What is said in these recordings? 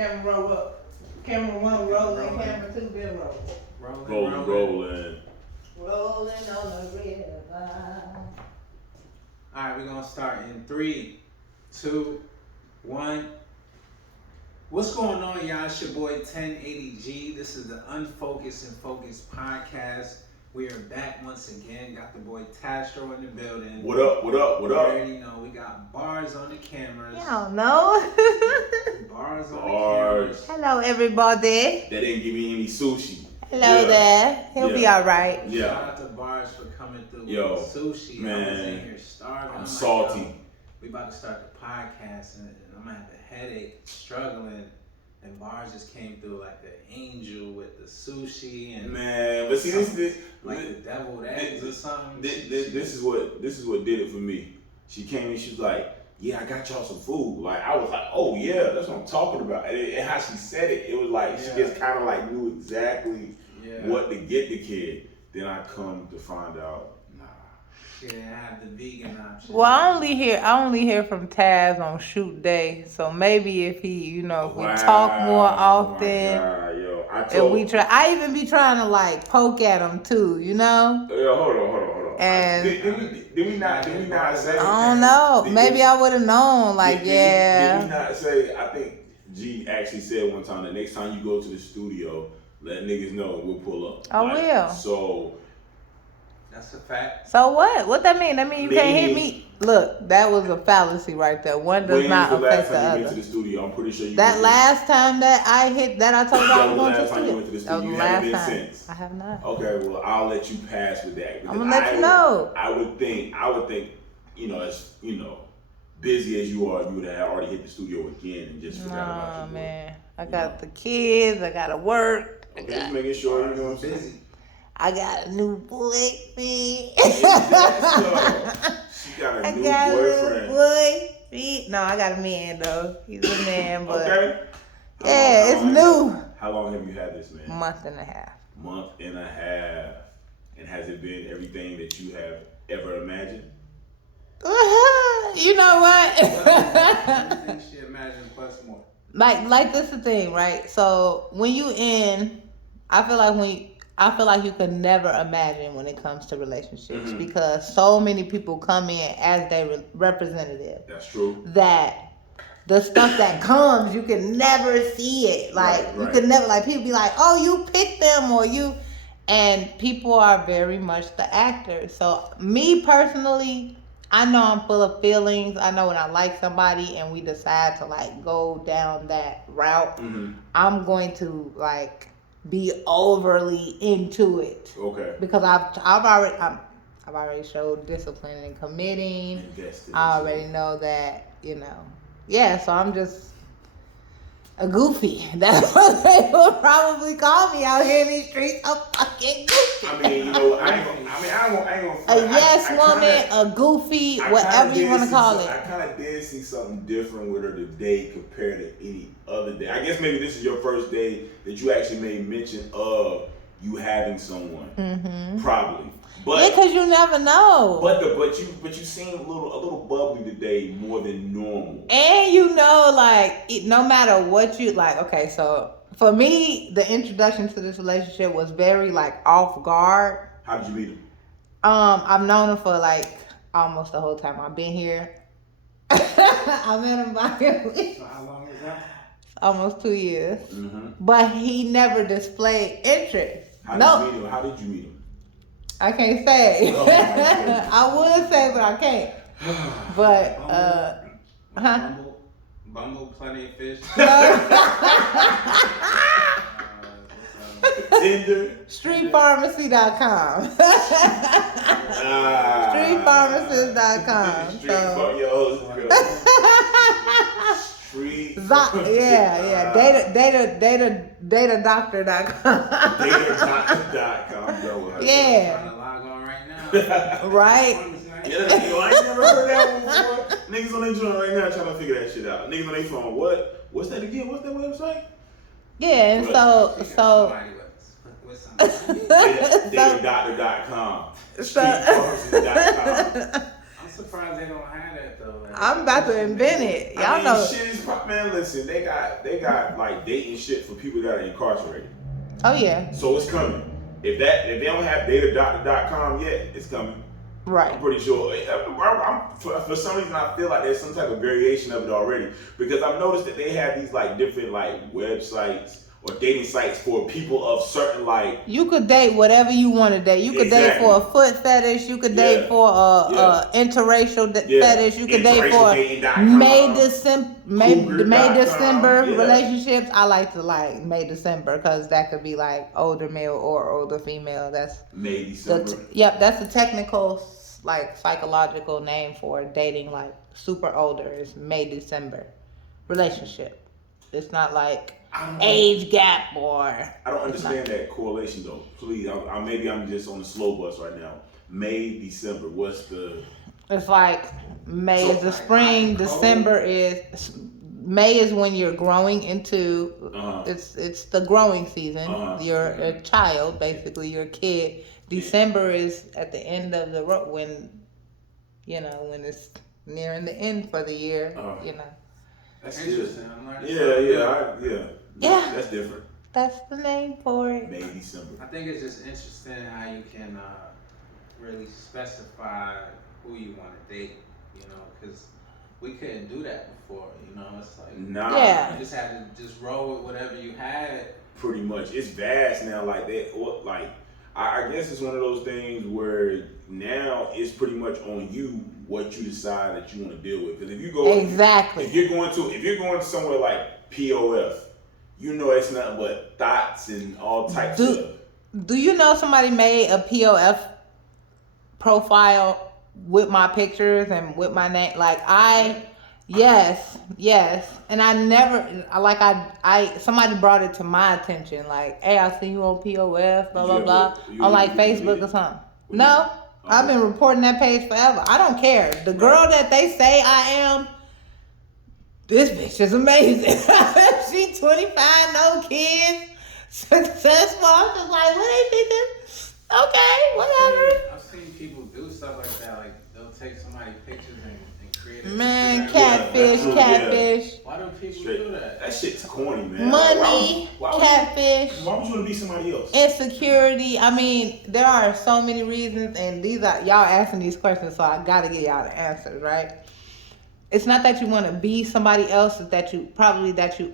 Camera roll up. Camera 1 rolling, camera 2 been rolling. Rolling. Rolling on the river. Alright, we're gonna start in 3, 2, 1. What's going on, y'all? It's your boy 1080G. This is the Unfocused and Focused Podcast. We are back once again. Got the boy Tastro in the building. What up? You already know we got bars on the cameras. Y'all know. Bars on the cameras. Hello, everybody. They didn't give me any sushi. Hello there. He'll be all right. Yeah. Shout out to Bars for coming through with sushi. Man, I was in here starving. I'm like, salty. yo, we about to start the podcast and I'm gonna have a headache, struggling. And Bars just came through like the angel with the sushi and man. But see, this like the deviled eggs or something. This is what did it for me. She came and she was like, "Yeah, I got y'all some food." Like I was like, "Oh yeah, that's what I'm talking about." And how she said it, it was like she just kind of like knew exactly what to get the kid. Then I come to find out, nah. She didn't have the vegan option. Well, I only hear from Taz on shoot day. So maybe if he, if we talk more often. Oh my God, yo. I even be trying to like poke at him too, Yeah, hold on. And did we not say? I don't know. Maybe I would have known. Like, Did we not say? I think G actually said one time, the next time you go to the studio, let niggas know and we'll pull up. I will. So. That's a fact. So what? What that mean? That mean you can't hit me? Look, that was a fallacy right there. One does not affect the other. You went to the studio? I'm pretty sure you. That last time that I told you I was going to the studio. That was the last time. Since. I have not. Okay, well I'll let you pass with that. I'm gonna let you know. I would think, as busy as you are, you would have already hit the studio again and just forgot about your boy. Man, I got the kids. I gotta work. Just making sure you know busy. I got a new boyfriend. She got a new boyfriend. No, I got a man though. He's a man, but okay. It's new. How long have you had this man? Month and a half. And has it been everything that you have ever imagined? You know what? I think she imagined plus more. Like this is the thing, right? So when you I feel like you could never imagine when it comes to relationships because so many people come in as their representative. That's true. That the stuff that comes, you can never see it. Like you can never, like people be like, "Oh, you picked them," or you, and people are very much the actors. So me personally, I know I'm full of feelings. I know when I like somebody and we decide to like go down that route, I'm going to like be overly into it. Okay. Because I've already showed discipline and committing. I already know that, so I'm just a goofy. That's what they will probably call me out here in these streets. A fucking goofy. I ain't gonna a yes woman, a goofy, whatever you want to call it. I kind of did see something different with her today compared to any other day. I guess maybe this is your first day that you actually made mention of you having someone. Probably. But because you never know. But you seem a little bubbly today more than normal. And no matter what you like. Okay, so for me, the introduction to this relationship was very like off guard. How did you meet him? I've known him for like almost the whole time I've been here. I met him by him. So how long is that? Almost 2 years. But he never displayed interest. How did you meet him? I can't say. Oh, I would say, but I can't. But Bumble, plenty of fish. Tinder. Streetpharmacy.com. Streetpharmacist.com. Datadoctor.com. Datadoctor.com. Yeah. I'm trying to log on right now. Right? I ain't never heard that one before. Niggas on their joint right now trying to figure that shit out. Niggas on their phone, what's that again? What's that website? Yeah, and so Datadoctor.com. Streetpharmacy.com. surprised they don't have that though. Like, I'm about to invent it. Y'all know. Shit is, man, listen, they got like dating shit for people that are incarcerated. Oh yeah. So it's coming. If they don't have datadoctor.com yet, it's coming. Right. I'm pretty sure. For some reason, I feel like there's some type of variation of it already, because I've noticed that they have these like different like websites or dating sites for people of certain like. You could date whatever you want to date. You could date for a foot fetish. You could date for a interracial fetish. You could date for May December relationships. I like to like May December because that could be like older male or older female. That's May December. That's the technical like psychological name for dating like super older. Is May December relationship. It's not like age gap or. I don't understand that correlation though. Please, maybe I'm just on the slow bus right now. May, December. What's the? It's like May is the spring. December is May is when you're growing into. It's the growing season. You're a child, basically. You're a kid. December is at the end of the road when it's nearing the end for the year. That's interesting. Yeah. That's different. That's the name for it. May, December. I think it's just interesting how you can really specify who you want to date, because we couldn't do that before, it's like, you just had to just roll with whatever you had. Pretty much. It's vast now, like that, like, I guess it's one of those things where now it's pretty much on you what you decide that you want to deal with. Because if you go if you're going to somewhere like POF, it's nothing but thoughts and all types of stuff. Do you know somebody made a POF profile with my pictures and with my name? Like yes. And I never, somebody brought it to my attention. Like, hey, I see you on POF, blah, blah, blah. On like Facebook or something. No, I've been reporting that page forever. I don't care. The girl that they say I am, this bitch is amazing. She 25, no kids, successful. I'm just like, what they thinking? Okay, whatever. I've seen people do stuff like that. Like, they'll take somebody's pictures and create it. Man, catfish. Why do people do that? That shit's corny, man. Money, catfish. Why would you want to be somebody else? Insecurity. I mean, there are so many reasons, and these are y'all asking these questions, so I gotta get y'all the answers, right? It's not that you want to be somebody else. It's that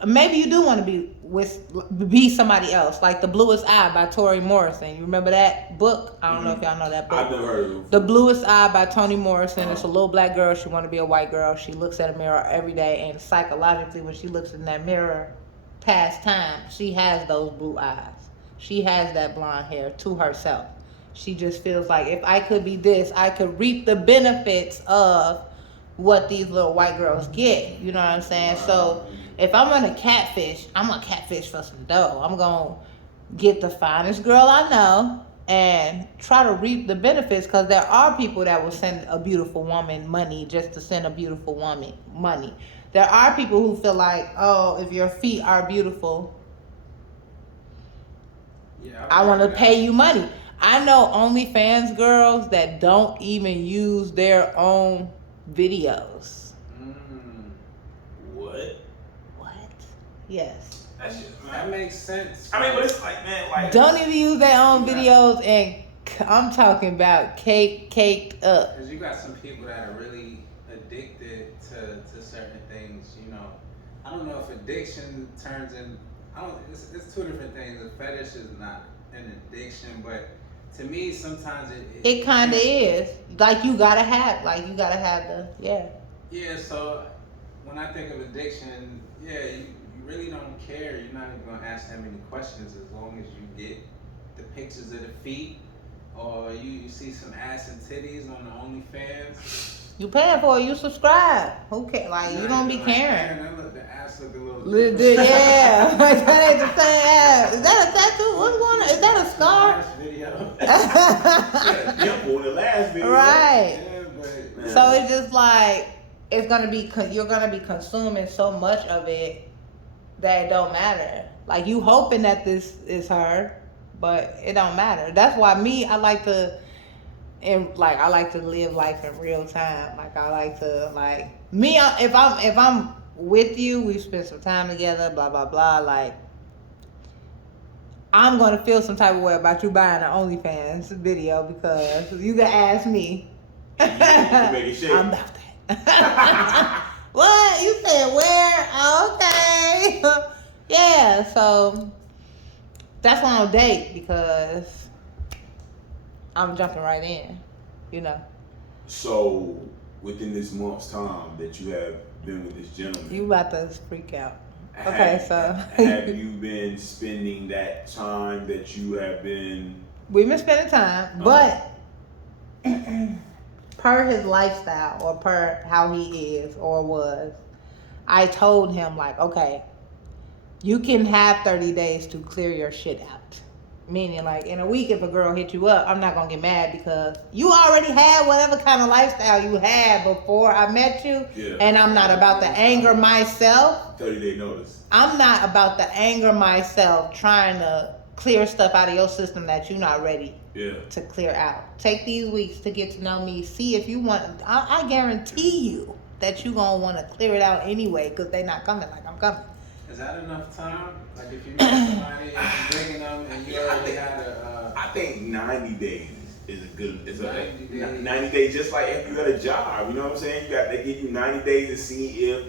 maybe you do want to be somebody else. Like The Bluest Eye by Toni Morrison. You remember that book? I don't know if y'all know that book. I've never heard of it. The Bluest Eye by Toni Morrison. It's a little black girl. She want to be a white girl. She looks at a mirror every day, and psychologically, when she looks in that mirror, past time, she has those blue eyes. She has that blonde hair to herself. She just feels like, if I could be this, I could reap the benefits of what these little white girls get. You know what I'm saying? So if I'm gonna catfish, I'm gonna catfish for some dough. I'm gonna get the finest girl I know and try to reap the benefits, because there are people that will send a beautiful woman money just to send a beautiful woman money. There are people who feel like, oh, if your feet are beautiful, I want to pay you money. I know OnlyFans girls that don't even use their own videos. What? Yes. That makes sense. I mean, but it's like, man, like, don't even use their own videos, and I'm talking about caked up. Because you got some people that are really addicted to certain things. I don't know if addiction turns in. It's two different things. A fetish is not an addiction, but to me, sometimes it kind of is. Like, you gotta have the. Yeah, so when I think of addiction, you really don't care. You're not even going to ask that many questions as long as you get the pictures of the feet, or you see some ass and titties on the OnlyFans. You paying for it, you subscribe. Who cares? Like, you don't be caring. The ass look a little different. Yeah, like, that ain't the same ass. Is that a tattoo? What's going on? Is that a scar? Last video. Dimple in the last video. Right. Yeah, so it's just like, you're gonna be consuming so much of it that it don't matter. Like, you hoping that this is her, but it don't matter. That's why I like to and like I like to live life in real time. Like I like to like me. If I'm with you, we spend some time together. Blah blah blah. Like I'm gonna feel some type of way about you buying an OnlyFans video because you can ask me. You make it shake. I'm about that. What you said? Where? Oh, okay. Yeah. So that's why I don't date because I'm jumping right in. You know. So within this month's time that you have been with this gentleman, You about to freak out. Okay, so have you been spending that time that you have been? we've been spending time, but per his lifestyle or per how he is or was, I told him like, okay, you can have 30 days to clear your shit out. Meaning like in a week if a girl hit you up, I'm not gonna get mad because you already had whatever kind of lifestyle you had before I met you. Yeah. And I'm not about to anger myself. 30-day notice. I'm not about to anger myself trying to clear stuff out of your system that you're not ready to clear out. Take these weeks to get to know me. See if you want. I guarantee you that you're going to want to clear it out anyway because they're not coming like I'm coming. Is that enough time? Like if you meet somebody and you're bringing them and you already had a... I think 90 days is a good... 90 days. 90 days, just like if you had a job. You know what I'm saying? They give you 90 days to see if,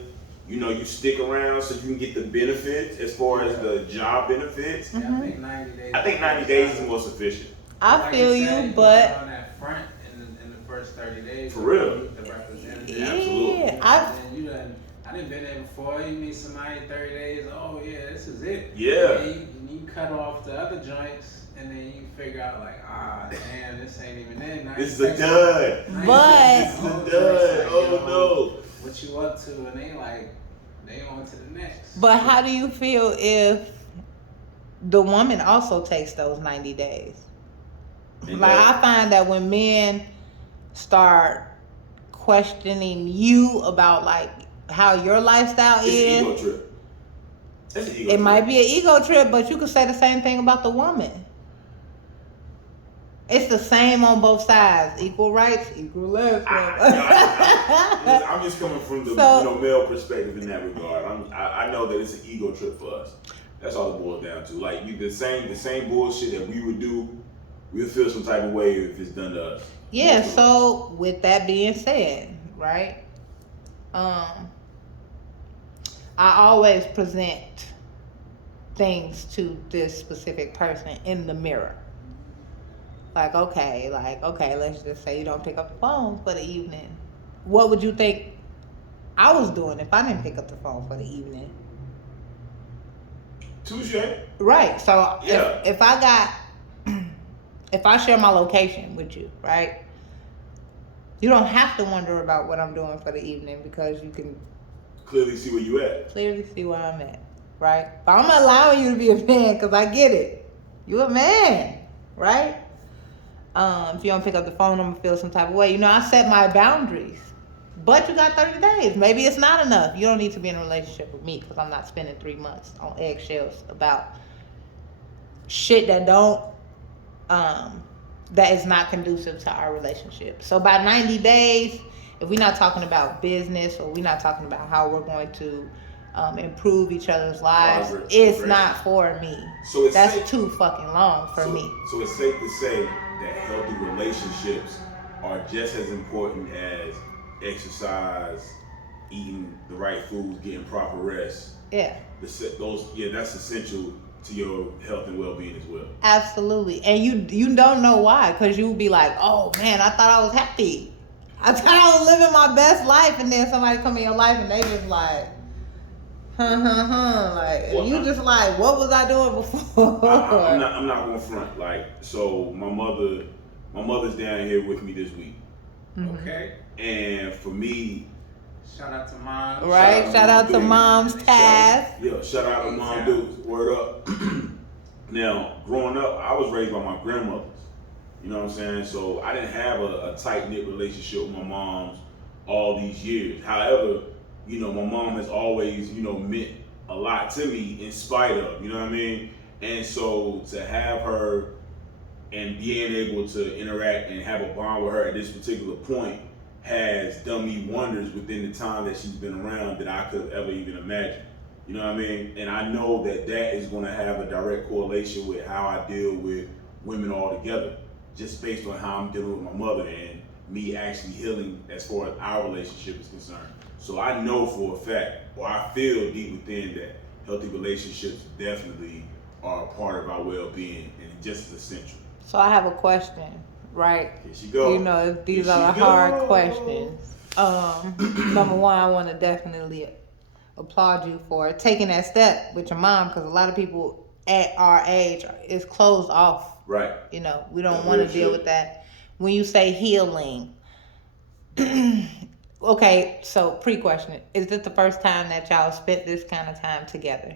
you stick around so you can get the benefits as far as the job benefits. Yeah, I think 90 days. I think 90 days is more sufficient. I feel you, but... on that front in the first 30 days. For real. The representative. Yeah, Absolutely. I didn't been there before. You meet somebody 30 days. Oh yeah, this is it. Yeah. And you cut off the other joints, and then you figure out like, damn, this ain't even it. This is a dud. But This is a dud. Oh no. What you up to? And they on to the next. But how do you feel if the woman also takes those 90 days? Like I find that when men start questioning you about like how your lifestyle It's is, an ego trip. That's an ego it trip. might be an ego trip, but you could say the same thing about the woman. It's the same on both sides. Equal rights, equal left. I'm just coming from the male perspective in that regard. I know that it's an ego trip for us. That's all it boils down to. Like the same bullshit that we would do, we'll feel some type of way if it's done to us. Yeah, so with that being said, right? I always present things to this specific person in the mirror. Like, okay, let's just say you don't pick up the phone for the evening. What would you think I was doing if I didn't pick up the phone for the evening? Touche. Right. So Yeah. if I share my location with you, right? You don't have to wonder about what I'm doing for the evening because you can Clearly see where you at. clearly see where I'm at, right? But I'm allowing you to be a man because I get it. You a man, right? If you don't pick up the phone, I'm gonna feel some type of way. I set my boundaries. But you got 30 days. Maybe it's not enough. You don't need to be in a relationship with me because I'm not spending 3 months on eggshells about shit that that is not conducive to our relationship. So by 90 days, if we're not talking about business or we're not talking about how we're going to improve each other's lives, it's not for me. So that's too fucking long for me. So it's safe to say that healthy relationships are just as important as exercise, eating the right foods, getting proper rest. Yeah. That's essential to your health and well-being as well. Absolutely. And you don't know why, because you'll be like, oh man, I thought I was happy. I thought I was living my best life, and then somebody come in your life and they just like, like, well, you just like, what was I doing before? I'm not going front. Like, so my mother's down here with me this week. Mm-hmm. Okay. And for me, shout out to mom. Right, shout out to mom's task. Yeah, shout out to mom dudes. Word up. Now, growing up, I was raised by my grandmothers. You know what I'm saying? So I didn't have a tight-knit relationship with my moms all these years. However, my mom has always, meant a lot to me in spite of, you know what I mean? And so to have her and being able to interact and have a bond with her at this particular point has done me wonders within the time that she's been around that I could ever even imagine. You know what I mean? And I know that is going to have a direct correlation with how I deal with women altogether, just based on how I'm dealing with my mother and me actually healing as far as our relationship is concerned. So I know for a fact, or I feel deep within that healthy relationships definitely are a part of our well-being and just as essential. So I have a question, right? Here she go. You know, these are the hard questions. Number one, I want to definitely applaud you for taking that step with your mom, because a lot of people at our age is closed off. Right. You know, we don't want to deal with that. When you say healing, okay, so pre-question, is this the first time that y'all spent this kind of time together?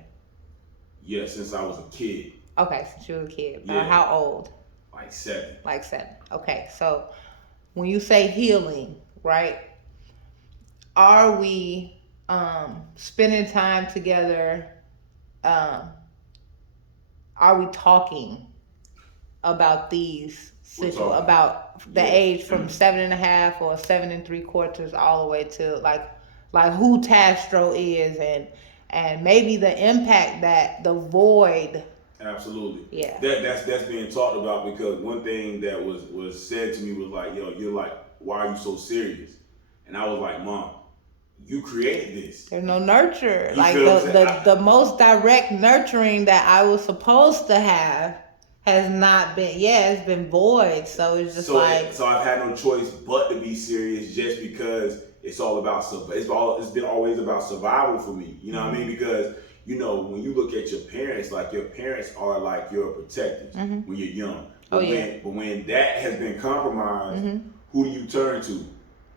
Yeah, since I was a kid. Okay, since you were a kid. Yeah. How old? Like 7. Like 7. Okay, so when you say healing, right, are we spending time together, are we talking about these situations, about the age from 7.5 or 7 3/4 all the way to like who Tastro is and maybe the impact that the void. Absolutely. Yeah. That's being talked about, because one thing that was said to me was like, yo, you're like, why are you so serious? And I was like, Mom, you created this. There's no nurture. You like the most direct nurturing that I was supposed to have has not been. Yeah, it's been void. So it's just so I've had no choice but to be serious, just because it's all about it's been always about survival for me. You know what I mean? Because you know, when you look at your parents, like your parents are like your protectors when you're young. But when that has been compromised, who do you turn to?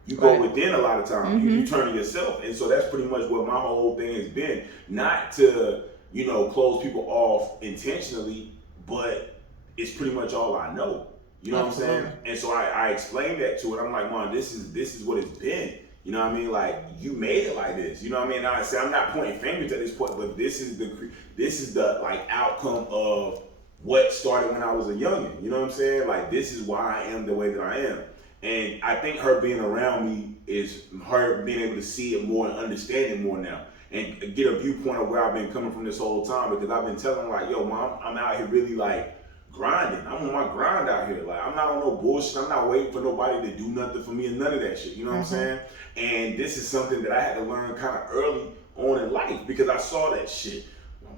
You go within a lot of times. You turn to yourself. And so that's pretty much what my whole thing has been. Not to, you know, close people off intentionally, but it's pretty much all I know. You know what I'm saying? And so I explained that to her. I'm like, Mom, this is what it's been. You know what I mean? Like, you made it like this. You know what I mean? Now, I say I'm not pointing fingers at this point, but this is the like outcome of what started when I was a youngin'. You know what I'm saying? Like, this is why I am the way that I am. And I think her being around me is her being able to see it more and understand it more now, and get a viewpoint of where I've been coming from this whole time, because I've been telling her, like, yo, Mom, I'm out here really like grinding. I'm on my grind out here. Like, I'm not on no bullshit. I'm not waiting for nobody to do nothing for me and none of that shit. You know what I'm saying? And this is something that I had to learn kind of early on in life, because I saw that shit.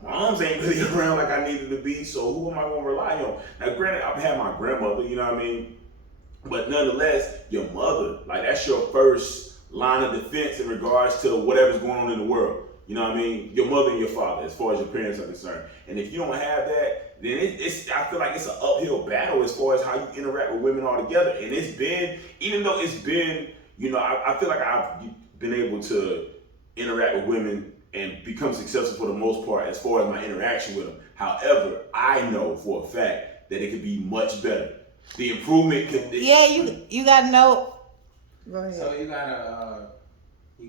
My moms ain't really around like I needed to be, so who am I going to rely on? Now, granted, I've had my grandmother, you know what I mean? But nonetheless, your mother, like, that's your first line of defense in regards to whatever's going on in the world. You know what I mean? Your mother and your father, as far as your parents are concerned. And if you don't have that, then I feel like it's an uphill battle as far as how you interact with women altogether. And it's been, even though it's been, you know, I feel like I've been able to interact with women and become successful for the most part as far as my interaction with them. However, I know for a fact that it could be much better. The improvement could. Yeah, you gotta know. Go ahead. So you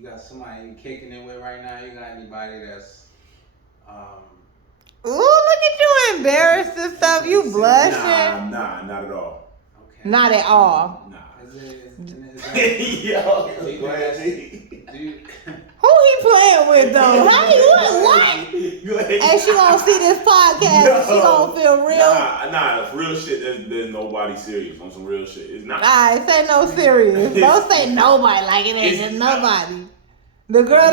got somebody you kicking it with right now? You got anybody that's Ooh, look at you embarrassed and stuff. You blushing? Nah, not at all. Okay. Not at all. Nah. Yo, go ahead, who he playing with though? What? And she gonna see this podcast. No, she gonna feel real. Nah, real shit. There's nobody serious on some real shit. It's not. Nah, say no serious. Don't say nobody like it ain't just nobody. The girl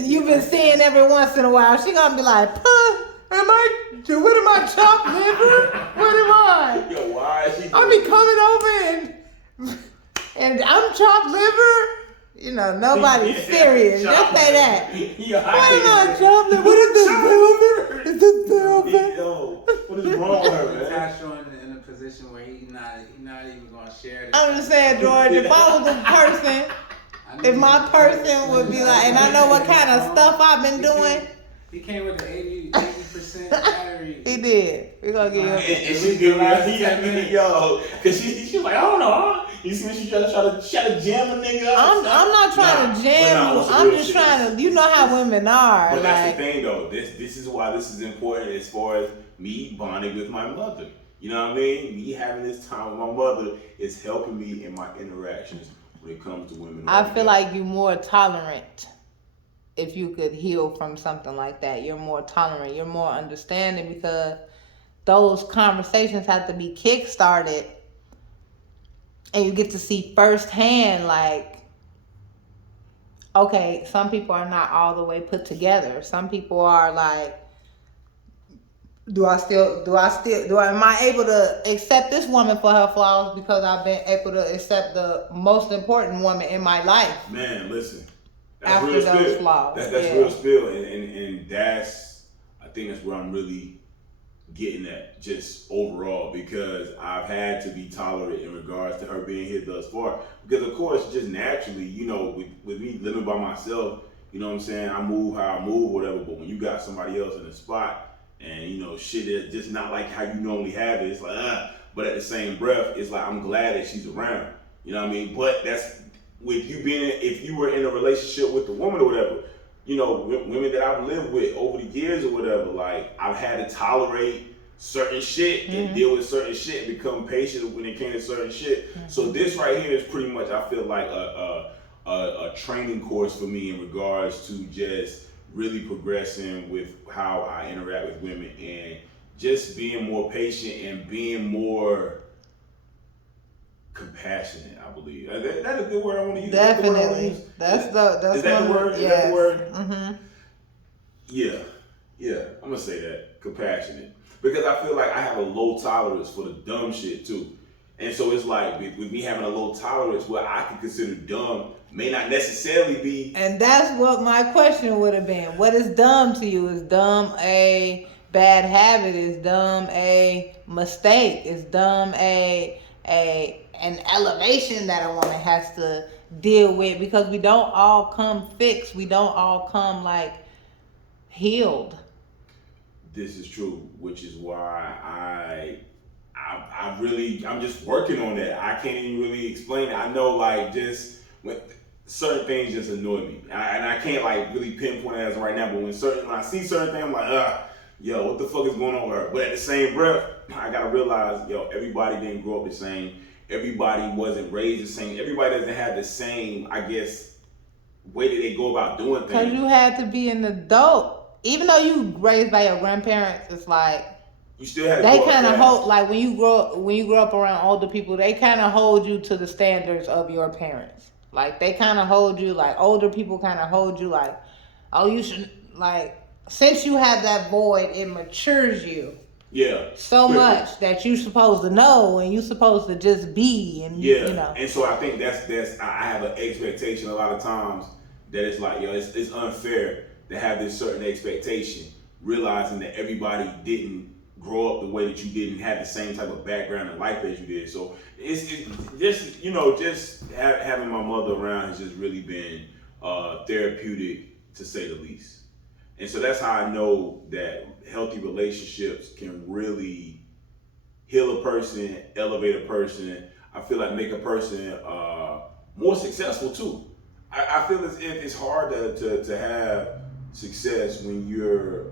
you've been seeing every once in a while, she gonna be like, what am I, chopped liver? What am I? Yo, why is she? I be coming over and I'm chopped liver. You know, nobody's serious. Just say that. What am I, chopped liver? What is this velvet? Is this velvet? Yo, what is wrong with her, man? Tastro in a position where he's not even gonna share this. I'm just saying, George, if I was a person, if my person would be like, and I know what kind of stuff I've been doing. He came with the 80% battery. He did. We're gonna get him. And she did like, yo, cause she was like, I don't know. You see when she try to jam a nigga up? I'm not trying to jam you. I'm just trying to. You know how women are. But that's the thing, though. This is why this is important as far as me bonding with my mother. You know what I mean? Me having this time with my mother is helping me in my interactions when it comes to women. I feel like you're more tolerant if you could heal from something like that. You're more tolerant. You're more understanding because those conversations have to be kick-started and you get to see firsthand, like, okay, some people are not all the way put together. Some people are like, am I able to accept this woman for her flaws because I've been able to accept the most important woman in my life? Man, listen. That's after real those spill. flaws. That's real spill. And that's, I think that's where I'm really getting at, just overall, because I've had to be tolerant in regards to her being here thus far. Because of course, just naturally, you know, with me living by myself, you know what I'm saying, I move how I move, whatever, but when you got somebody else in the spot and, you know, shit is just not like how you normally have it, it's like, but at the same breath, it's like, I'm glad that she's around. You know what I mean? But that's, with you being, if you were in a relationship with a woman or whatever, you know, women that I've lived with over the years or whatever, like, I've had to tolerate certain shit and deal with certain shit and become patient when it came to certain shit. So this right here is pretty much, I feel like, a training course for me in regards to just really progressing with how I interact with women and just being more patient and being more compassionate, I believe. That's a good word I want to use. Definitely. That's Is that the word? Yes. Is that the word? Mm-hmm. Yeah, I'm gonna say that. Compassionate. Because I feel like I have a low tolerance for the dumb shit too. And so it's like, with me having a low tolerance, what I can consider dumb may not necessarily be. And that's what my question would have been. What is dumb to you? Is dumb a bad habit? Is dumb a mistake? Is dumb an elevation that a woman has to deal with? Because we don't all come fixed. We don't all come like healed. This is true, which is why I'm just working on that. I can't even really explain it. I know, like, just when certain things just annoy me, and I can't like really pinpoint it as of right now. But when I see certain things, I'm like, yo, what the fuck is going on with her? But at the same breath, I gotta realize, yo, everybody didn't grow up the same. Everybody wasn't raised the same. Everybody doesn't have the same, I guess, way that they go about doing things. Because you had to be an adult. Even though you raised by your grandparents, it's like you still have to they kind of hold, like when you grow up around older people, they kind of hold you to the standards of your parents. Like they kind of hold you, like older people kind of hold you like, oh, you should, like, since you have that void, it matures you. Yeah. So much that you're supposed to know and you're supposed to just be, and yeah. you know. And so I think that's I have an expectation a lot of times that it's like, yo, it's unfair to have this certain expectation, realizing that everybody didn't grow up the way that you did and had the same type of background in life as you did. So it's just, you know, just having my mother around has just really been therapeutic, to say the least. And so that's how I know that healthy relationships can really heal a person, elevate a person. I feel like make a person more successful too. I feel as if it's hard to have success when you're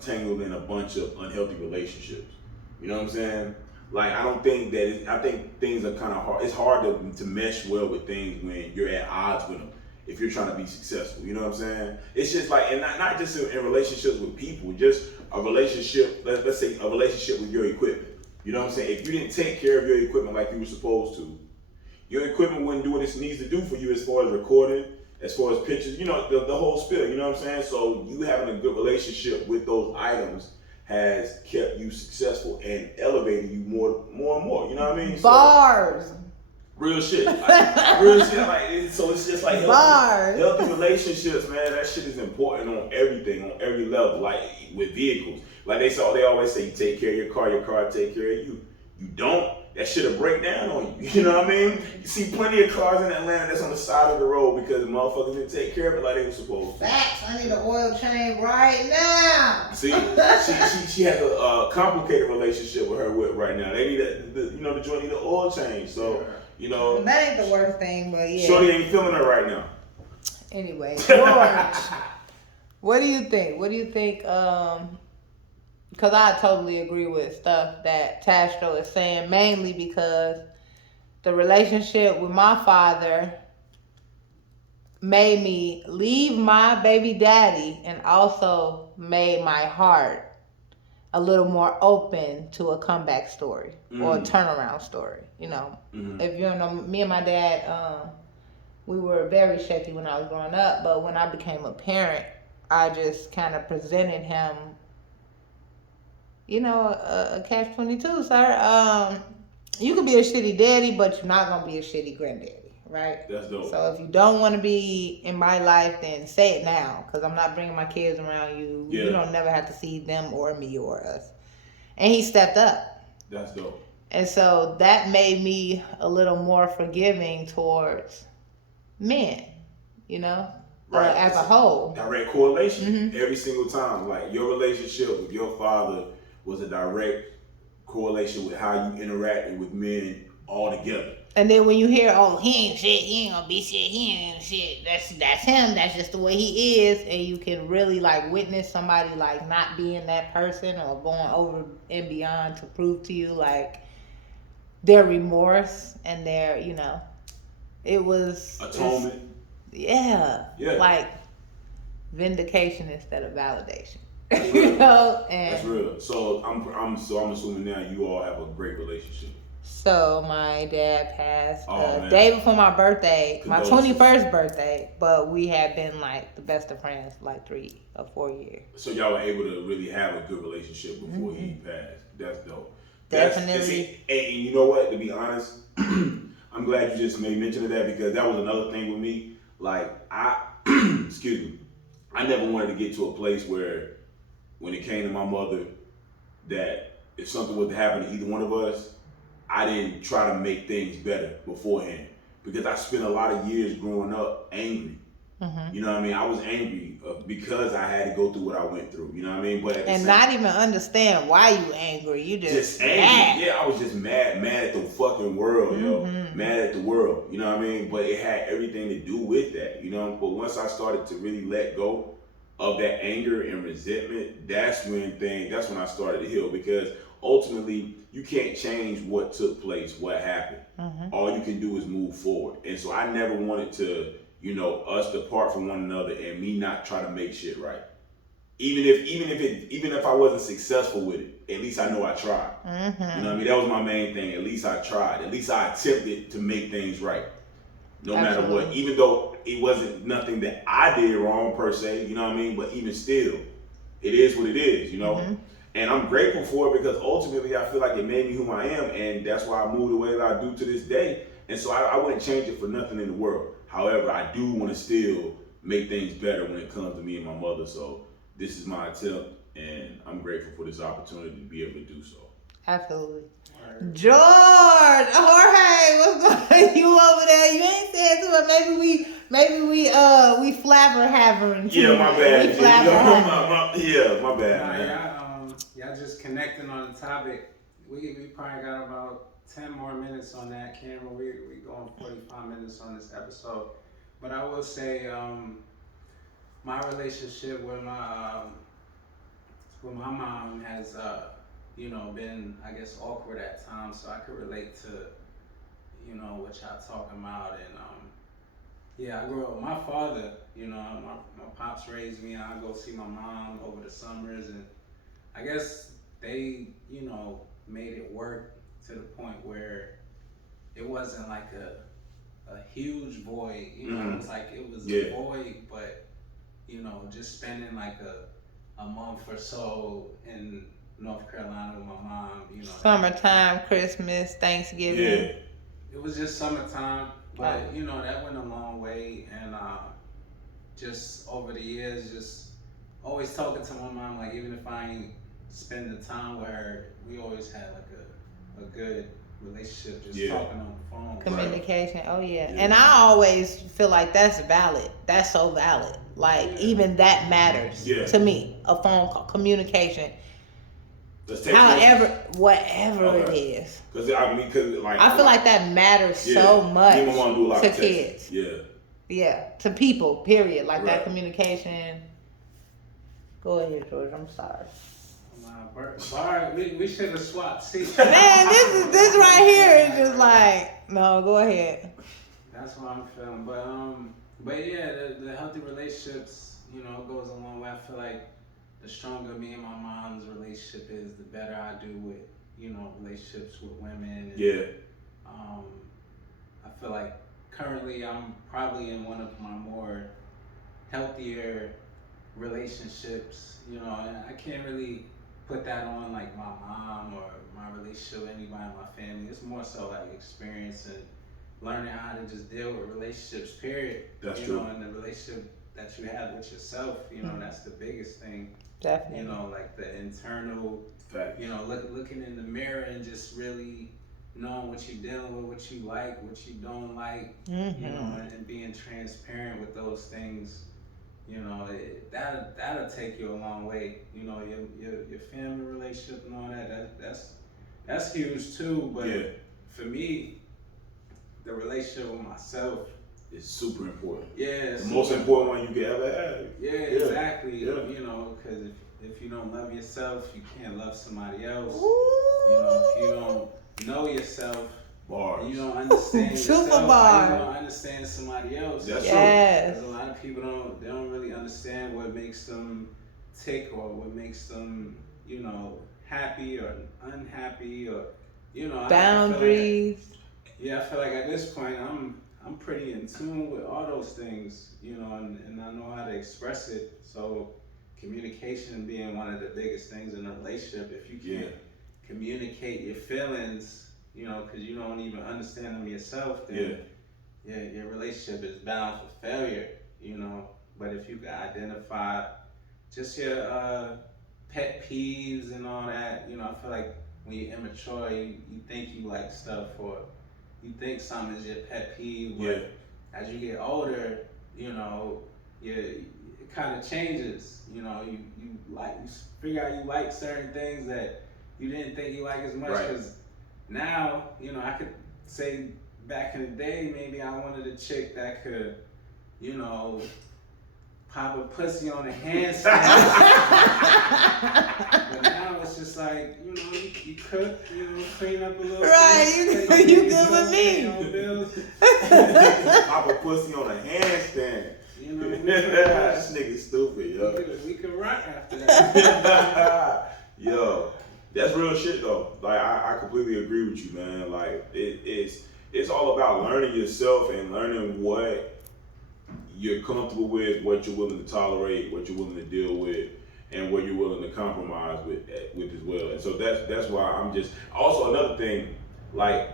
tangled in a bunch of unhealthy relationships. You know what I'm saying? Like, I don't think that I think things are kind of hard. It's hard to mesh well with things when you're at odds with them if you're trying to be successful. You know what I'm saying? It's just like, and not just in relationships with people, just a relationship, let's say a relationship with your equipment. You know what I'm saying? If you didn't take care of your equipment like you were supposed to, your equipment wouldn't do what it needs to do for you as far as recording, as far as pictures, you know, the whole spiel, you know what I'm saying? So you having a good relationship with those items has kept you successful and elevated you more and more, you know what I mean? Bars. So, real shit. Real shit. Like, so it's just like healthy relationships, man. That shit is important on everything, on every level. Like with vehicles. Like they always say, you take care of your car take care of you. You don't, that shit'll break down on you. You know what I mean? You see plenty of cars in Atlanta that's on the side of the road because the motherfuckers didn't take care of it like they were supposed to. Facts. I need an oil change right now. See, she has a complicated relationship with her whip right now. They need the joint need an oil change. So, you know, that ain't the worst thing, but yeah. Shorty ain't feeling her right now. Anyway, George, what do you think? because I totally agree with stuff that Tastro is saying, mainly because the relationship with my father made me leave my baby daddy and also made my heart a little more open to a comeback story or a turnaround story. You know, if you don't know, me and my dad, we were very shaky when I was growing up, but when I became a parent, I just kind of presented him, you know, a catch-22, sir. You could be a shitty daddy, but you're not gonna be a shitty granddaddy. Right? That's dope. So if you don't want to be in my life, then say it now, because I'm not bringing my kids around you. Yeah. You don't never have to see them or me or us. And he stepped up. That's dope. And so that made me a little more forgiving towards men, you know, right. As a whole. Direct correlation every single time. Like your relationship with your father was a direct correlation with how you interacted with men all together. And then when you hear, oh, he ain't shit, he ain't gonna be shit, he ain't shit, that's him, that's just the way he is, and you can really like witness somebody like not being that person or going over and beyond to prove to you like their remorse and their, you know, it was atonement. Yeah. Like vindication instead of validation. You know, and that's real. So I'm assuming now you all have a great relationship. So my dad passed the day before my birthday, my 21st birthday, but we had been like the best of friends for like 3 or 4 years. So y'all were able to really have a good relationship before he passed. That's dope. Definitely. And you know what? To be honest, I'm glad you just made mention of that, because that was another thing with me. Like excuse me, I never wanted to get to a place where, when it came to my mother, that if something was to happen to either one of us, I didn't try to make things better beforehand, because I spent a lot of years growing up angry. You know what I mean? I was angry because I had to go through what I went through. You know what I mean? But not even understand why you angry. You just angry. Mad. Yeah, I was just mad at the fucking world, yo. Mad at the world. You know what I mean? But it had everything to do with that. You know. But once I started to really let go of that anger and resentment, that's when I started to heal, because ultimately you can't change what took place, what happened. All you can do is move forward. And so I never wanted to, you know, us depart from one another and me not try to make shit right. Even if I wasn't successful with it, at least I know I tried. You know what I mean? That was my main thing. At least I tried. At least I attempted to make things right. No matter what. Even though it wasn't nothing that I did wrong per se, you know what I mean? But even still, it is what it is, you know? And I'm grateful for it, because ultimately I feel like it made me who I am, and that's why I moved the way that I do to this day. And so I wouldn't change it for nothing in the world. However, I do want to still make things better when it comes to me and my mother. So this is my attempt, and I'm grateful for this opportunity to be able to do so. Absolutely. George, Jorge, what's going on? You over there? You ain't said too much. Maybe we flabber-havering too. Yeah, my bad. My bad. Man. Y'all just connecting on the topic. We probably got about 10 more minutes on that camera. We going 45 minutes on this episode. But I will say, my relationship with my mom has been, I guess, awkward at times. So I could relate to, what y'all talking about. And I grew up with my father. My pops raised me, and I go see my mom over the summers, and I guess they, made it work to the point where it wasn't like a huge void. It was like it was a void, but just spending like a month or so in North Carolina with my mom. Summertime, Christmas, Thanksgiving. Yeah. It was just summertime, but that went a long way, and just over the years, just always talking to my mom. Like, even if I ain't spend the time with her, we always had like a good relationship, just talking on the phone. Communication, And I always feel like that's valid. That's so valid. Like, even that matters to me. A phone call, communication. Whatever it is. Because I feel like that matters so much to kids. Yeah, to people, period. Like that communication. Go ahead, George. I'm sorry. Bar, we should have swapped seats. Man, this right here is just like, no, go ahead. That's what I'm feeling. But yeah, the healthy relationships, you know, goes a long way. I feel like the stronger me and my mom's relationship is, the better I do with, you know, relationships with women. And, Yeah. I feel like currently I'm probably in one of my more healthier relationships, you know, and I can't really put that on like my mom or my relationship with anybody in my family. It's more so like experience and learning how to just deal with relationships, period. That's you true. know, and the relationship that you have with yourself, you know, that's the biggest thing. Definitely. You know, like the internal, Fact. you know, looking in the mirror and just really knowing what you're dealing with, what you like, what you don't like, you know, and being transparent with those things. You know, that'll take you a long way. You know, your family relationship and all that's huge too. But Yeah. for me, the relationship with myself is super important. Yeah, the most important one you could ever have. Yeah, exactly. Yeah. You know, because if you don't love yourself, you can't love somebody else. Ooh. You know, if you don't know yourself, Bars. you don't understand yourself. Super bar. You don't understand somebody else. That's yes. Because a lot of people don't really understand what makes them tick or what makes them, you know, happy or unhappy or, you know, boundaries. I feel like at this point I'm pretty in tune with all those things, you know, and I know how to express it. So communication being one of the biggest things in a relationship. If you can't communicate your feelings, you know, because you don't even understand them yourself, then your relationship is bound for failure, you know. But if you can identify just your pet peeves and all that, you know, I feel like when you're immature, you think you like stuff or you think something is your pet peeve, but as you get older, you know, it kind of changes. You know, you figure out you like certain things that you didn't think you like as much. Because now, you know, I could say back in the day, maybe I wanted a chick that could, you know, pop a pussy on a handstand. But now it's just like, you know, you cook, you know, clean up a little bit. Right, you good with me. Pop a pussy on a handstand. You know, this nigga stupid, yo. We could rock after that. Yo, that's real shit though. Like I completely agree with you, man. Like it's all about learning yourself and learning what you're comfortable with, what you're willing to tolerate, what you're willing to deal with, and what you're willing to compromise with as well. And so that's why I'm just also another thing, like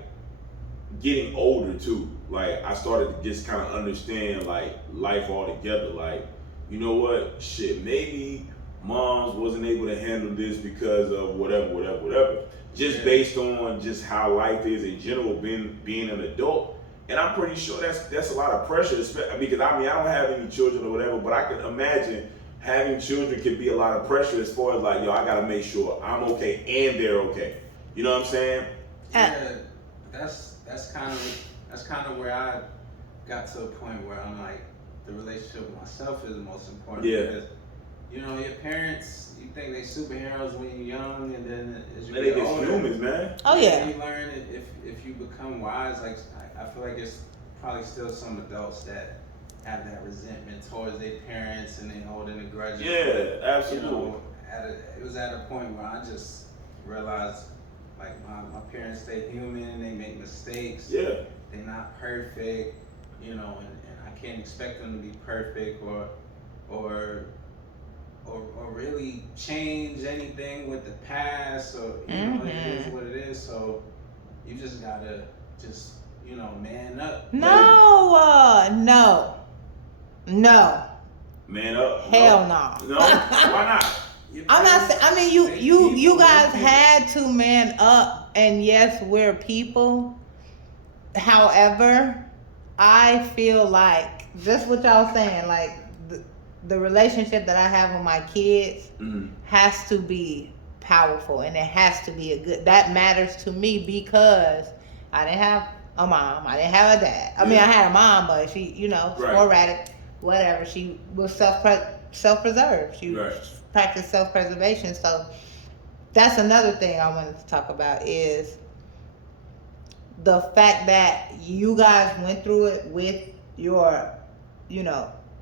getting older too. Like I started to just kind of understand like life altogether. Like, you know what? Shit, maybe moms wasn't able to handle this because of whatever. Just based on just how life is in general, being an adult. And I'm pretty sure that's a lot of pressure, because I mean I don't have any children or whatever, but I can imagine having children could be a lot of pressure as far as like, yo, I gotta make sure I'm okay and they're okay. You know what I'm saying? Yeah, that's kind of where I got to a point where I'm like, the relationship with myself is the most important. Yeah. Because, you know, your parents, you think they superheroes when you're young, and then as you They get just older, humans, man. Oh yeah. you learn if you become wise. Like I feel like there's probably still some adults that have that resentment towards their parents and they holding a grudge. Yeah, absolutely. You know, it was at a point where I just realized, like, my parents, they human, they make mistakes. Yeah. They're not perfect, you know, and I can't expect them to be perfect or really change anything with the past, or you know, it is what it is. So you just gotta you know, man up. No. Man up. Hell no. No? Why not? I'm not. I mean, you guys had to man up, and yes, we're people. However, I feel like just what y'all saying, like the relationship that I have with my kids has to be powerful, and it has to be a good. That matters to me because I didn't have a mom, I didn't have a dad. I mean, I had a mom, but she, you know, sporadic, whatever. She was self-preserved. She practiced self-preservation. So that's another thing I wanted to talk about is the fact that you guys went through it with your,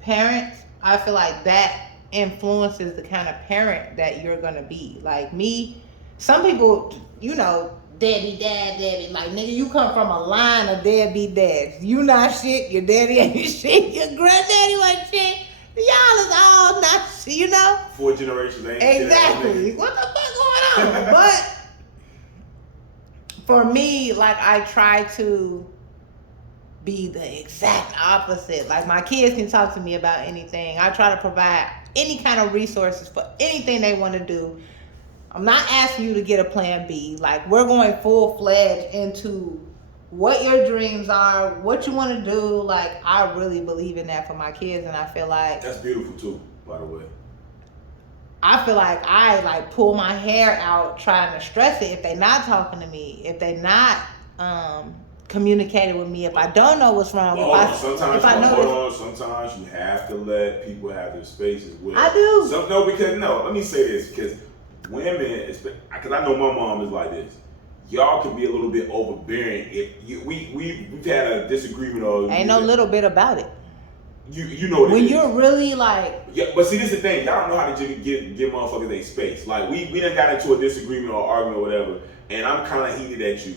parents. I feel like that influences the kind of parent that you're gonna be. Like me, some people, deadbeat dad, deadbeat. Like, nigga, you come from a line of deadbeat dads. You not shit, your daddy ain't shit, your granddaddy ain't shit. Y'all is all not shit, 4 generations ain't exactly. shit. What the fuck going on? But for me, like, I try to be the exact opposite. Like, my kids can talk to me about anything. I try to provide any kind of resources for anything they want to do. I'm not asking you to get a plan B. Like, we're going full-fledged into what your dreams are, what you want to do. Like, I really believe in that for my kids, and I feel like that's beautiful too, by the way. I feel like I pull my hair out trying to stress it if they not talking to me, if they not communicating with me, if I don't know what's wrong. Sometimes you have to let people have their space as well. I do. Let me say this, because women, because I know my mom is like this. Y'all can be a little bit overbearing if we've had a disagreement or ain't no little bit about it. You know what when it you're is. really like, yeah, but see, this is the thing. Y'all don't know how to give motherfuckers their space. Like we done got into a disagreement or argument or whatever, and I'm kind of heated at you.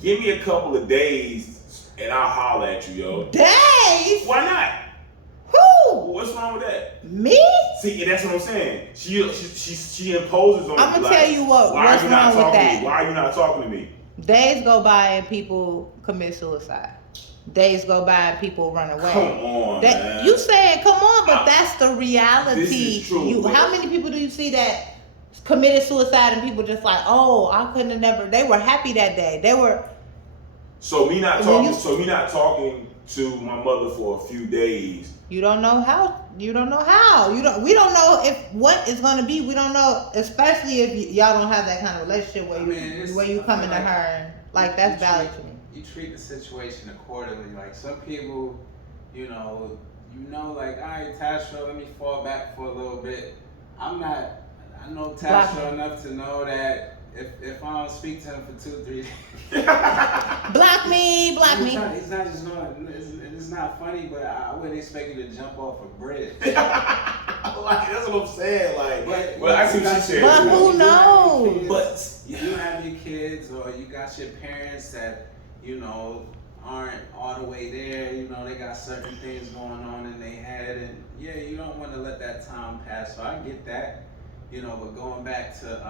Give me a couple of days, and I'll holler at you, yo. Days? Why not? Who? What's wrong with that? Me? See, and that's what I'm saying. She imposes on. I'm gonna tell you what's wrong with that. Why are you not talking to me? Days go by and people commit suicide. Days go by and people run away. Come on, man. You saying come on, but that's the reality. This is true. How many people do you see that committed suicide and people just like, oh, I couldn't have never. They were happy that day. They were. So me not talking to my mother for a few days. You don't know how. We don't know if what is going to be. We don't know, especially if y'all don't have that kind of relationship where you come into her and like that's valid to me. You treat the situation accordingly. Like some people, like, all right, Tastro, let me fall back for a little bit. I know Tastro enough to know that if I don't speak to him for 2-3 days, block me. He's not just going. It's not funny, but I wouldn't expect you to jump off a bridge. Like, that's what I'm saying. Like, but I see what she said. But who knows? But you have your kids, or you got your parents that aren't all the way there. They got certain things going on in their head, and you don't want to let that time pass. So I get that, But going back to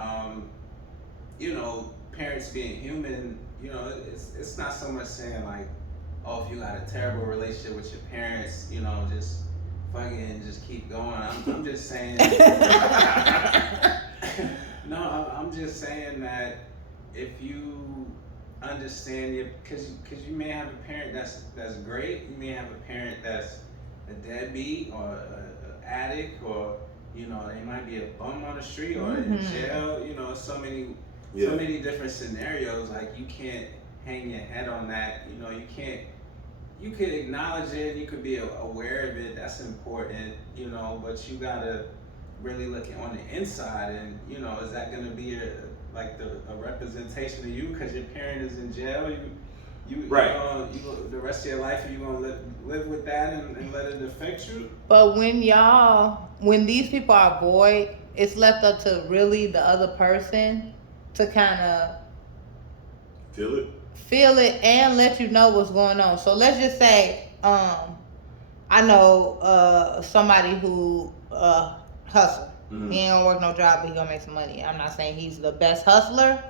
parents being human, it's not so much saying like, oh, if you got a terrible relationship with your parents, just fucking just keep going. I'm just saying. No, I'm just saying that if you understand because you may have a parent that's great, you may have a parent that's a deadbeat or an addict, or they might be a bum on the street or in jail. So many different scenarios. Like you can't hang your head on that. You could acknowledge it, you could be aware of it, that's important, but you gotta really look on the inside and, is that gonna be a representation of you because your parent is in jail? The rest of your life, are you gonna live with that and let it affect you? But when these people are void, it's left up to really the other person to kind of feel it and let you know what's going on. So let's just say, I know somebody who hustle. Mm-hmm. He ain't gonna work no job, but he gonna make some money. I'm not saying he's the best hustler,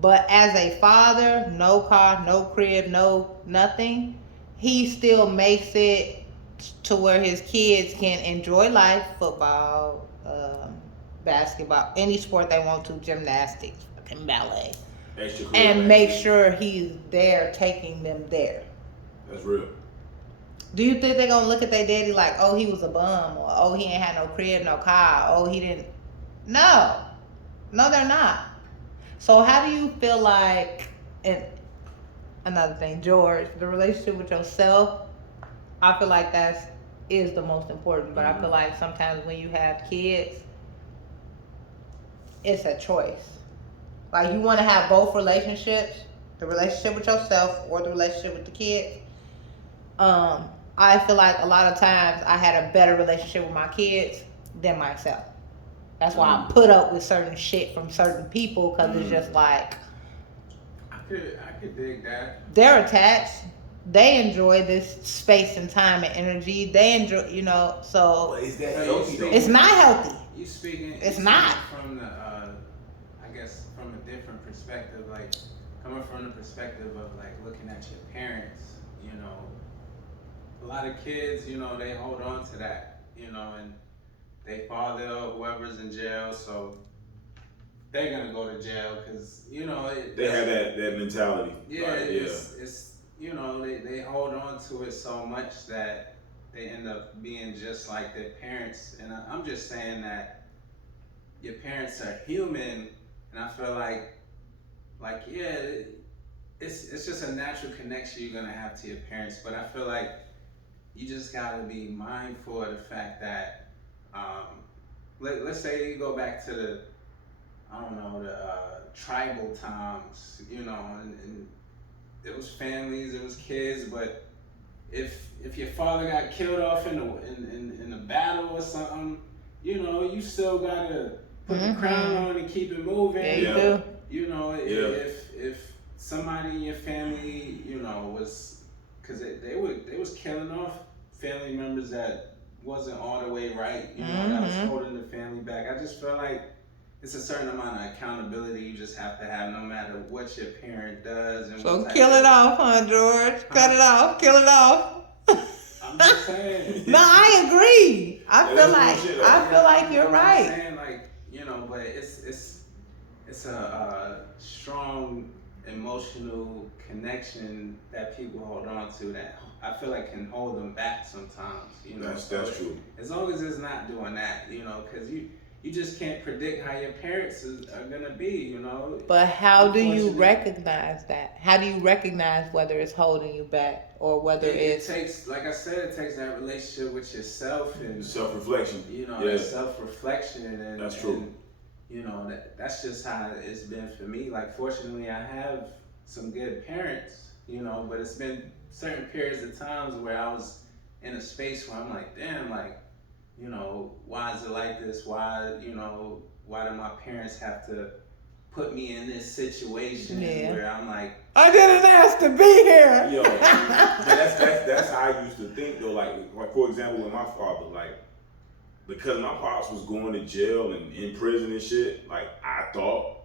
but as a father, no car, no crib, no nothing, he still makes it to where his kids can enjoy life, football, basketball, any sport they want to, gymnastics, fucking ballet. And make sure he's there, taking them there. That's real. Do you think they're gonna look at their daddy like, oh, he was a bum, or oh, he ain't had no crib, no car, oh, he didn't? No, they're not. So how do you feel like? And another thing, George, the relationship with yourself, I feel like is the most important. But I feel like sometimes when you have kids, it's a choice. Like you want to have both relationships, the relationship with yourself or the relationship with the kids. I feel like a lot of times I had a better relationship with my kids than myself. That's why I put up with certain shit from certain people because it's just like I could dig that. they're attached. They enjoy this space and time and energy. They enjoy, so But is that healthy though? it's not healthy. You speaking? It's you not. speaking from the, I guess, from a different perspective, like coming from the perspective of like looking at your parents. A lot of kids, they hold on to that, and they father or whoever's in jail, so they're gonna go to jail because They have that mentality. Yeah, like, it's they hold on to it so much that they end up being just like their parents. And I'm just saying that your parents are human, and I feel like yeah, it's just a natural connection you're gonna have to your parents. But I feel like you just gotta be mindful of the fact that let's say you go back to the tribal times, and it was families, it was kids, but if your father got killed off in a battle or something, you still gotta put the crown on and keep it moving. Yeah, you do. If somebody in your family, was, because they was killing off family members that wasn't all the way right, that was holding the family back. I just feel like it's a certain amount of accountability you just have to have no matter what your parent does. And so kill it off, huh, George? Cut it off, kill it off. I'm just saying. No, I agree. I feel like you're right. I'm saying, but it's a strong emotional connection that people hold on to that I feel like can hold them back sometimes. That's true. As long as it's not doing that, because you just can't predict how your parents are gonna be, But how do you recognize that? How do you recognize whether it's holding you back or whether it takes, like I said, it takes that relationship with yourself and self-reflection. That self-reflection and that's true. And, that's just how it's been for me. Like, fortunately, I have some good parents, but it's been certain periods of times where I was in a space where I'm like, damn, like, why is it like this? Why do my parents have to put me in this situation where I'm like, I didn't ask to be here. Yo, but that's how I used to think though. Like for example, with my father, like because my pops was going to jail and in prison and shit, like I thought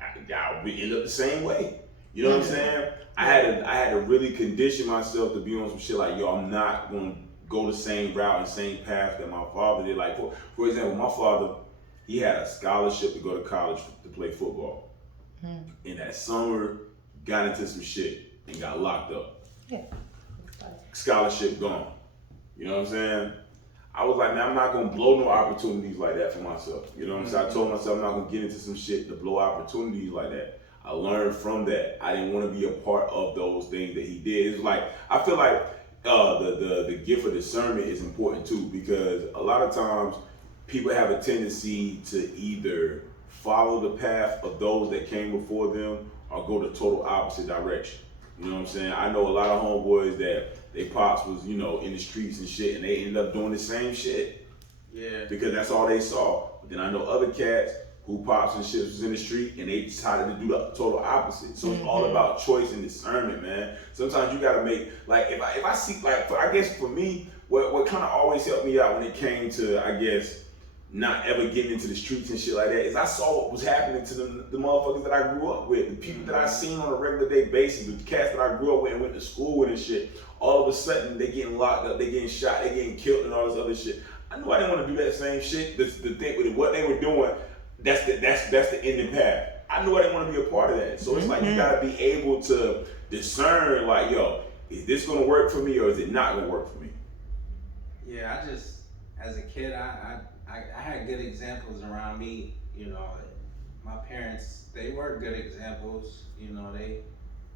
I would end up the same way. You know what I'm saying? I had to really condition myself to be on some shit like, yo, I'm not gonna go the same route and same path that my father did. Like for example, my father, he had a scholarship to go to college to play football. In that summer, got into some shit and got locked up. Yeah. Scholarship gone. You know what I'm saying? I was like, man, I'm not gonna blow no opportunities like that for myself. You know what I'm saying? I told myself I'm not gonna get into some shit to blow opportunities like that. I learned from that. I didn't want to be a part of those things that he did. It's like, I feel like the gift of discernment is important too, because a lot of times people have a tendency to either follow the path of those that came before them or go the total opposite direction. You know what I'm saying? I know a lot of homeboys that they pops was, in the streets and shit, and they ended up doing the same shit. Yeah. Because that's all they saw. But then I know other cats who pops and shit was in the street and they decided to do the total opposite. So it's all about choice and discernment, man. Sometimes you gotta make, like, if I see, like, I guess for me, what kind of always helped me out when it came to, I guess, not ever getting into the streets and shit like that, is I saw what was happening to the motherfuckers that I grew up with, the people that I seen on a regular day basis, the cats that I grew up with and went to school with and shit. All of a sudden, they getting locked up, they getting shot, they getting killed and all this other shit. I knew I didn't want to do that same shit. The thing with what they were doing, that's the ending path. I knew I didn't want to be a part of that. So it's like you gotta be able to discern, like, yo, is this gonna work for me or is it not gonna work for me? Yeah, I just, as a kid, I had good examples around me. My parents, they were good examples. They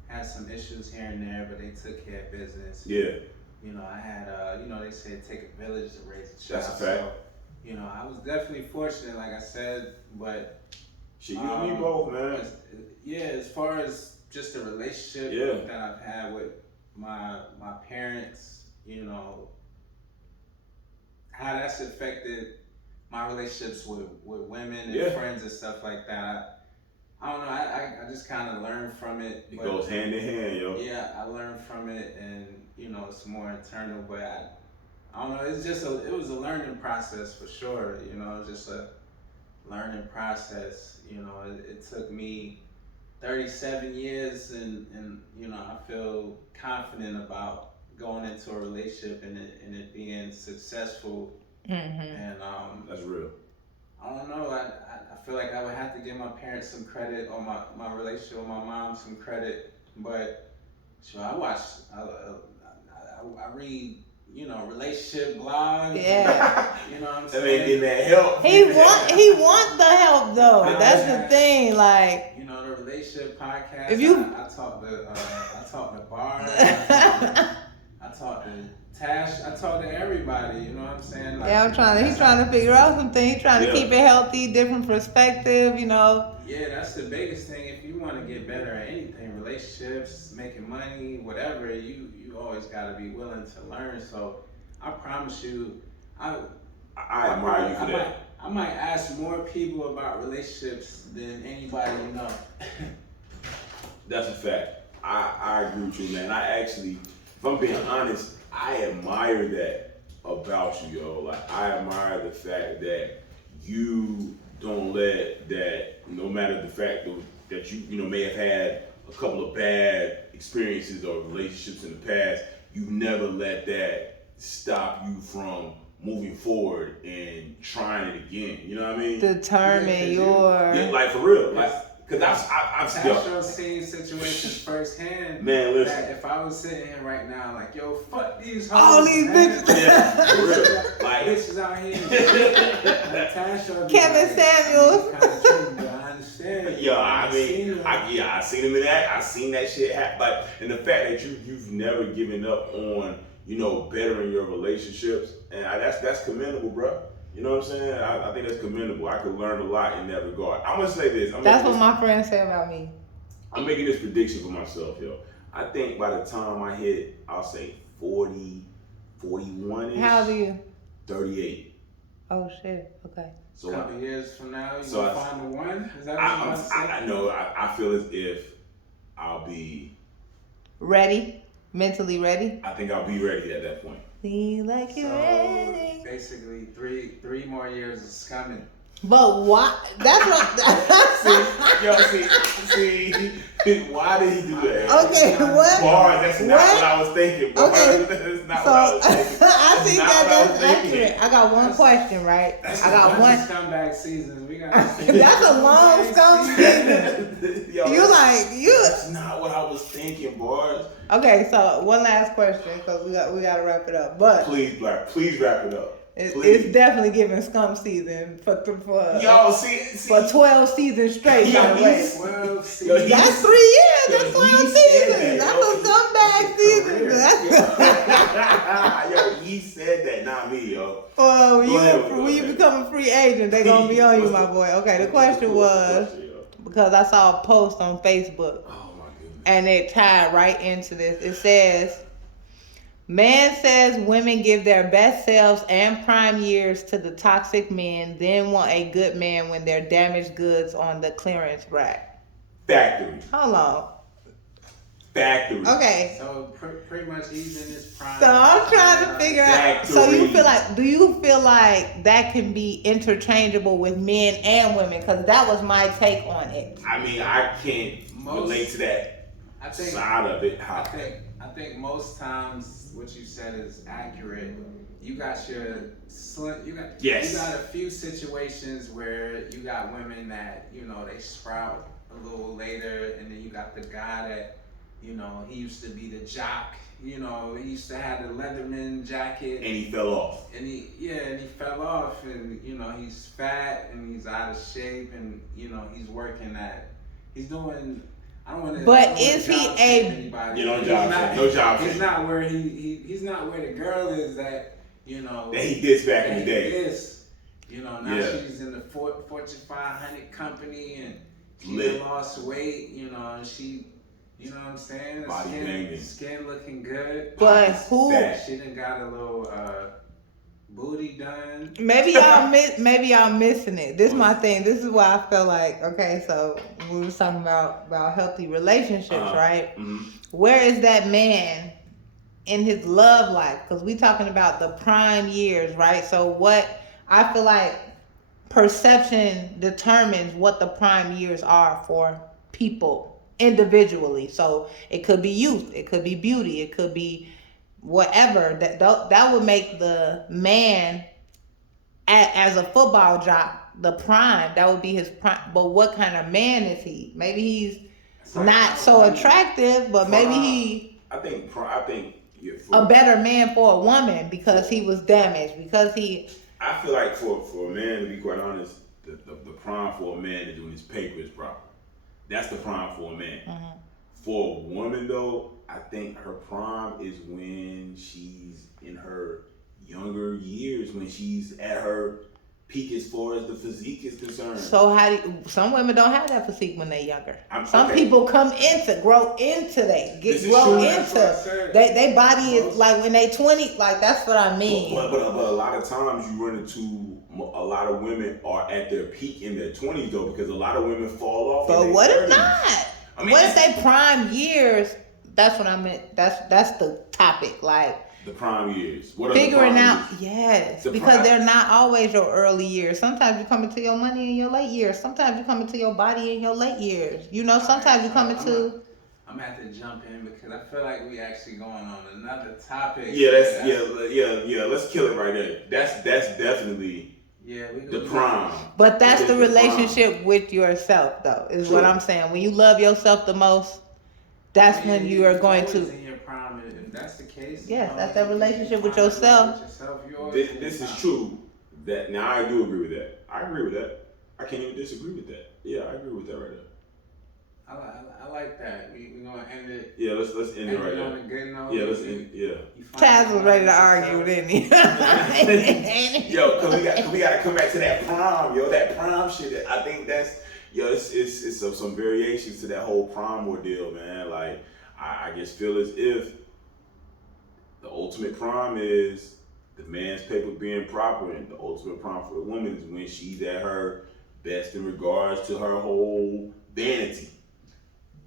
had some issues here and there, but they took care of business. Yeah. I had, they say it take a village to raise a child. That's a fact. So, I was definitely fortunate, like I said, but Shit, you and me both, man. As far as just the relationship that I've had with my parents, you know, how that's affected my relationships with women and friends and stuff like that. I don't know. I just kind of learned from it. It goes hand in hand, yo. Yeah, I learned from it, and you know, it's more internal. But I don't know. It's just it was a learning process for sure. You know, just a learning process. You know, it took me 37 years, and you know, I feel confident about going into a relationship and it being successful. And that's real. I don't know. I feel like I would have to give my parents some credit, or my relationship with my mom some credit. But sure, I read, you know, relationship blogs. Yeah. You know what I'm That saying? ain't getting that help. He want the help though. That's the thing. Like, you know, the relationship podcast. If you, I talk to Bar. I talk to Tash. I talk to everybody. You know what I'm saying? Like, yeah, he's trying to figure out some things. He's trying to keep it healthy, different perspective. You know. Yeah, that's the biggest thing. If you want to get better at anything, relationships, making money, whatever, you always got to be willing to learn. So I promise you, I admire you for that. I might ask more people about relationships than anybody you know. That's a fact. I agree with you, man. I actually, if I'm being honest, I admire that about you, yo. Like, I admire the fact that you don't let that, no matter the fact that you know may have had a couple of bad experiences or relationships in the past, you never let that stop you from moving forward and trying it again. You know what I mean? Determine like for real, like. Cause I've Tastro's seen situations firsthand. Man, listen. That if I was sitting here right now, like, yo, fuck these hoes, all these bitches. Yeah, for real. Like bitches out here. Tastra, Kevin Samuels. I understand. Yeah, I seen him in that. I seen that shit happen. But and the fact that you've never given up on, you know, bettering your relationships, and that's commendable, bro. You know what I'm saying? I think that's commendable. I could learn a lot in that regard. I'm gonna say this. That's what my friends say about me. I'm making this prediction for myself, yo. I think by the time I hit, I'll say 40, 41-ish. How old are you? 38. Oh shit. Okay. So a couple years from now, you so gonna find the one? Is that what you're about to say? I know. I feel as if I'll be ready, mentally ready. I think I'll be ready at that point. Feel like you're ready. Basically, three more years is coming. But why? That's what. see, why did he do that? Okay, what? Bars, that's not what I was thinking. Bars, okay, that's not so what I was thinking. I think that's accurate. I got one question, right? I got one. Scumbag seasons. We got. That's a long scum season. You like you. That's not what I was thinking, Bars. Okay, so one last question because we got to wrap it up. But please wrap it up. It's definitely giving scum season for 12 seasons straight. By the way, 12 seasons. That's 3 years. That's 12 seasons. That's a scumbag season. Yo, he said that, not me, yo. Well, when you become a free agent, they're gonna be on you, my boy. Okay, the question was because I saw a post on Facebook. And it tied right into this. It says, man says women give their best selves and prime years to the toxic men, then want a good man when they're damaged goods on the clearance rack. Factory. Hold on. Factory. Okay. So pretty much he's in his prime. So I'm trying to figure out. So do you feel like that can be interchangeable with men and women? Because that was my take on it. I mean, I can't relate to that. Side of it. I think most times what you said is accurate. You got you got a few situations where you got women that, you know, they sprout a little later, and then you got the guy that, you know, he used to be the jock, you know, he used to have the Leatherman jacket. And he fell off. And he fell off, and, you know, he's fat and he's out of shape, and, you know, he's working he's doing. But is he a? You know, no job. He's not where he's not where the girl is that, you know. That he did back in the day. You know, now she's in the Fortune 500 company and she lost weight, you know, and she, you know what I'm saying? Skin looking good. But who? She done got a little booty done. Maybe y'all missing it. This is my thing. This is why I feel like, okay, so we was talking about healthy relationships, right? Mm-hmm. Where is that man in his love life? Because we talking about the prime years, right? So what I feel like perception determines what the prime years are for people individually. So it could be youth, it could be beauty, it could be whatever. That would make the man as a football jock the prime. That would be his prime. But what kind of man is he? Maybe he's not so attractive, but maybe he. I think a better man for a woman because he was damaged, because he. I feel like for a man, to be quite honest, the prime for a man is when his papers proper. That's the prime for a man. Mm-hmm. For a woman, though, I think her prime is when she's in her younger years, when she's at her peak as far as the physique is concerned. So some women don't have that physique when they're younger. Some people grow into they body is like when they 20, like that's what I mean. But a lot of times you run into a lot of women are at their peak in their 20s though, because a lot of women fall off. But what if not? What if they prime years? That's what I meant. That's the topic. Like the prime years. What are figuring the prime out? years? Yes, because they're not always your early years. Sometimes you come into your money in your late years. Sometimes you come into your body in your late years. You know, sometimes you come into. I'm gonna have to jump in because I feel like we actually going on another topic. Yeah, let's kill it right there. That's definitely the prime. But that's the relationship with yourself, though, is what I'm saying. When you love yourself the most, that's when you are going to. In your prime, and that's the case. Yes, that's that relationship with yourself. This is true. That now I do agree with that. I agree with that. I can't even disagree with that. Yeah, I agree with that right there. I like that. We're gonna end it. Yeah, let's end it right on a good note. Yeah, let's end. Yeah. Taz was ready to argue, didn't he? Yo, cause we gotta come back to that prom, yo. That prom shit. I think that's it's some variations to that whole prom ordeal, man. Like I just feel as if the ultimate prom is the man's paper being proper, and the ultimate prom for the woman is when she's at her best in regards to her whole vanity.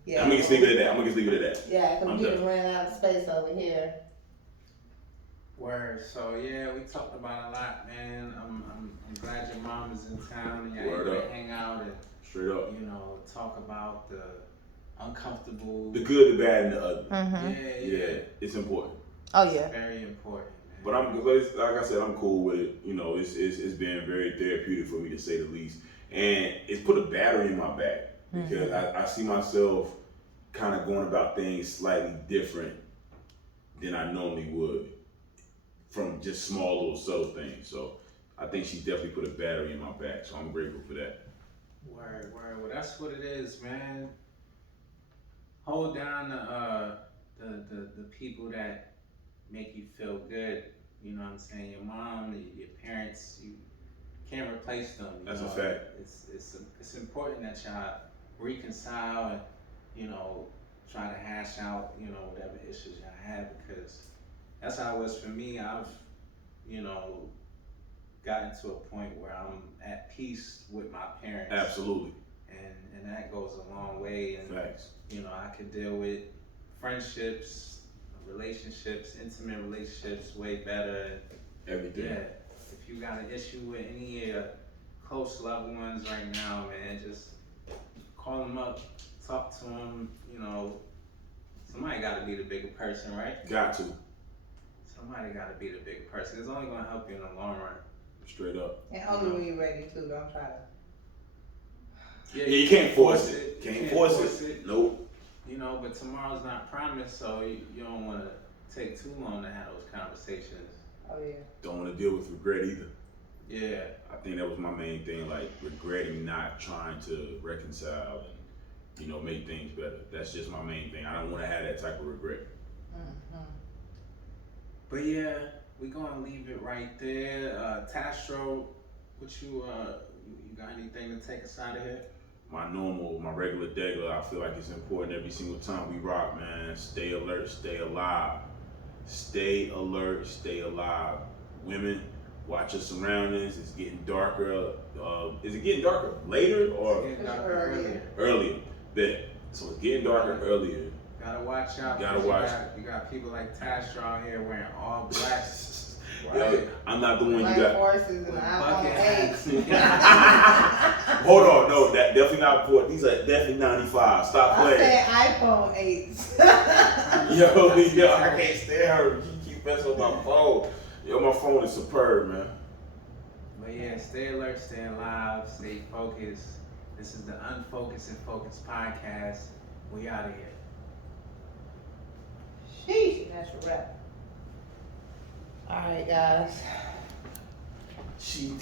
Yeah, I'm gonna just leave it at that. Yeah, computer ran out of space over here. Word. So yeah, we talked about a lot, man. I'm glad your mom is in town and y'all able to hang out and straight up, you know, talk about the uncomfortable, the good, the bad, and the ugly. Mm-hmm. Yeah, it's important. Oh yeah, it's very important. Man. But like I said, I'm cool with it. You know, it's been very therapeutic for me to say the least, and it's put a battery in my back. Because I see myself kind of going about things slightly different than I normally would from just small little subtle things. So I think she definitely put a battery in my back. So I'm grateful for that. Word. Well, that's what it is, man. Hold down the people that make you feel good. You know what I'm saying? Your mom, your parents, you can't replace them. That's a fact. It's important that y'all reconcile and, you know, try to hash out, you know, whatever issues y'all have, because that's how it was for me. I've, you know, gotten to a point where I'm at peace with my parents. Absolutely. And that goes a long way. And, facts. You know, I could deal with friendships, relationships, intimate relationships way better. Everything. Yeah. If you got an issue with any of your close loved ones right now, man, just call them up, talk to them. You know, somebody got to be the bigger person, right? Got to. Somebody got to be the bigger person. It's only going to help you in the long run. Straight up. And only when you're ready to. Don't try to. Yeah, you can't force it. Can't force it. Nope. You know, but tomorrow's not promised, so you don't want to take too long to have those conversations. Oh yeah. Don't want to deal with regret either. Yeah. I think that was my main thing, like regretting not trying to reconcile and, you know, make things better. That's just my main thing. I don't want to have that type of regret. Mm-hmm. But yeah, we're going to leave it right there. Tastro, What you got anything to take us out of here? My regular degular, I feel like it's important every single time we rock, man. Stay alert, stay alive. Stay alert, stay alive. Women, watch your surroundings. It's getting darker. Is it getting darker later or It's getting darker earlier? Bet. So it's getting darker earlier. Gotta watch out. You got people like Tastro out here wearing all black. Right. Yo, I'm not the one you got. Horses and bucket hats. Hold on, no, that definitely not for. These are definitely 95. Stop playing. I said iPhone 8s. yo, I can't stand her. She keep messing with my phone. Yo, my phone is superb, man. But yeah, stay alert, stay alive, stay focused. This is the Unfocused and Focused Podcast. We out of here. Sheesh, that's a wrap. All right, guys. She